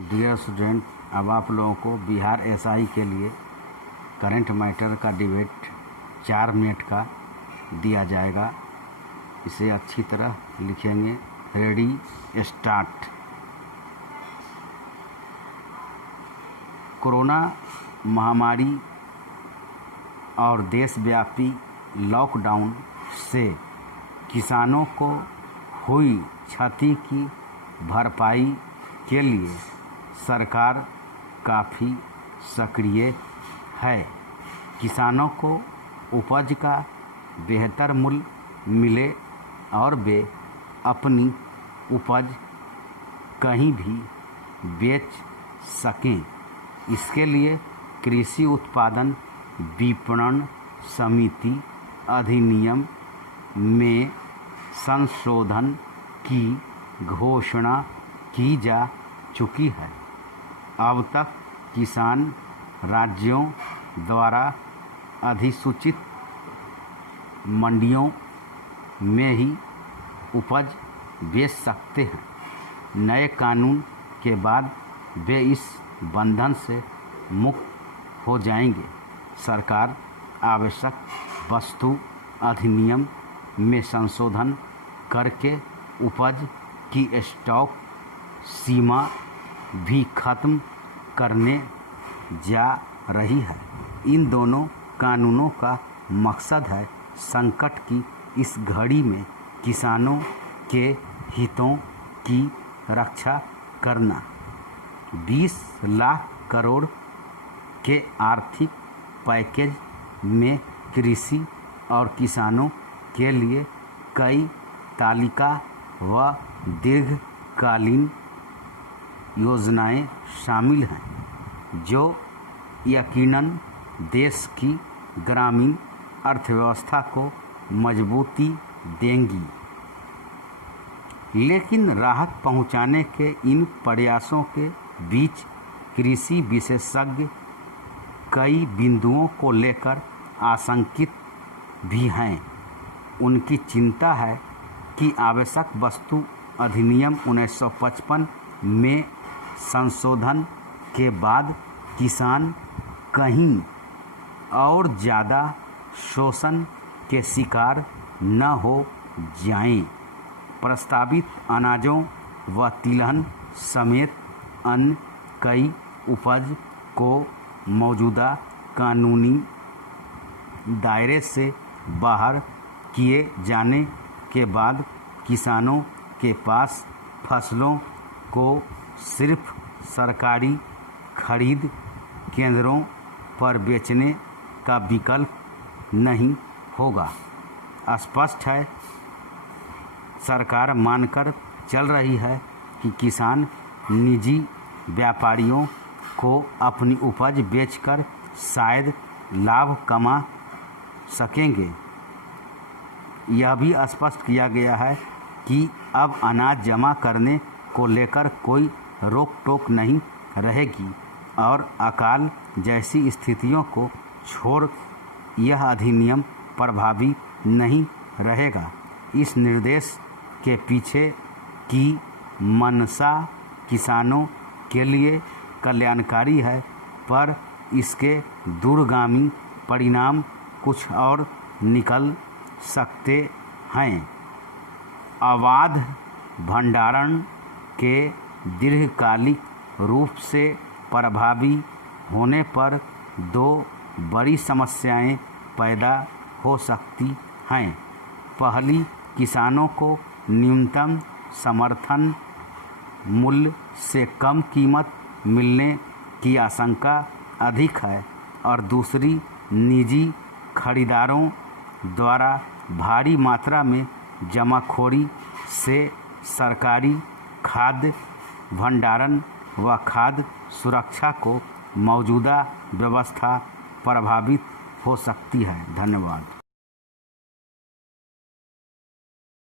Dear student, अब आप लोगों को बिहार एसआई के लिए करंट मैटर का डिबेट 4 मिनट का दिया जाएगा। इसे अच्छी तरह लिखेंगे। Ready, start. कोरोना महामारी और देशव्यापी लॉकडाउन से किसानों को हुई क्षति की भरपाई के लिए सरकार काफ़ी सक्रिय है। किसानों को उपज का बेहतर मूल्य मिले और वे अपनी उपज कहीं भी बेच सकें, इसके लिए कृषि उत्पादन विपणन समिति अधिनियम में संशोधन की घोषणा की जा चुकी है। अब तक किसान राज्यों द्वारा अधिसूचित मंडियों में ही उपज बेच सकते हैं। नए कानून के बाद वे इस बंधन से मुक्त हो जाएंगे। सरकार आवश्यक वस्तु अधिनियम में संशोधन करके उपज की स्टॉक सीमा भी खत्म करने जा रही है। इन दोनों कानूनों का मकसद है संकट की इस घड़ी में किसानों के हितों की रक्षा करना। 20 लाख करोड़ के आर्थिक पैकेज में कृषि और किसानों के लिए कई तालिका व दीर्घकालीन योजनाएं शामिल हैं, जो यकीनन देश की ग्रामीण अर्थव्यवस्था को मजबूती देंगी। लेकिन राहत पहुंचाने के इन प्रयासों के बीच कृषि विशेषज्ञ कई बिंदुओं को लेकर आशंकित भी हैं। उनकी चिंता है कि आवश्यक वस्तु अधिनियम 1955 में संशोधन के बाद किसान कहीं और ज़्यादा शोषण के शिकार न हो जाएं। प्रस्तावित अनाजों व तिलहन समेत अन्य कई उपज को मौजूदा कानूनी दायरे से बाहर किए जाने के बाद किसानों के पास फसलों को सिर्फ सरकारी खरीद केंद्रों पर बेचने का विकल्प नहीं होगा। स्पष्ट है, सरकार मानकर चल रही है कि किसान निजी व्यापारियों को अपनी उपज बेचकर शायद लाभ कमा सकेंगे। यह भी स्पष्ट किया गया है कि अब अनाज जमा करने को लेकर कोई रोक टोक नहीं रहेगी और अकाल जैसी स्थितियों को छोड़ यह अधिनियम प्रभावी नहीं रहेगा। इस निर्देश के पीछे की मंशा किसानों के लिए कल्याणकारी है, पर इसके दूरगामी परिणाम कुछ और निकल सकते हैं। अबाध भंडारण के दीर्घकालिक रूप से प्रभावी होने पर 2 बड़ी समस्याएं पैदा हो सकती हैं। पहली, किसानों को न्यूनतम समर्थन मूल्य से कम कीमत मिलने की आशंका अधिक है, और दूसरी, निजी खरीदारों द्वारा भारी मात्रा में जमाखोरी से सरकारी खाद्य भंडारण व खाद्य सुरक्षा को मौजूदा व्यवस्था प्रभावित हो सकती है। धन्यवाद।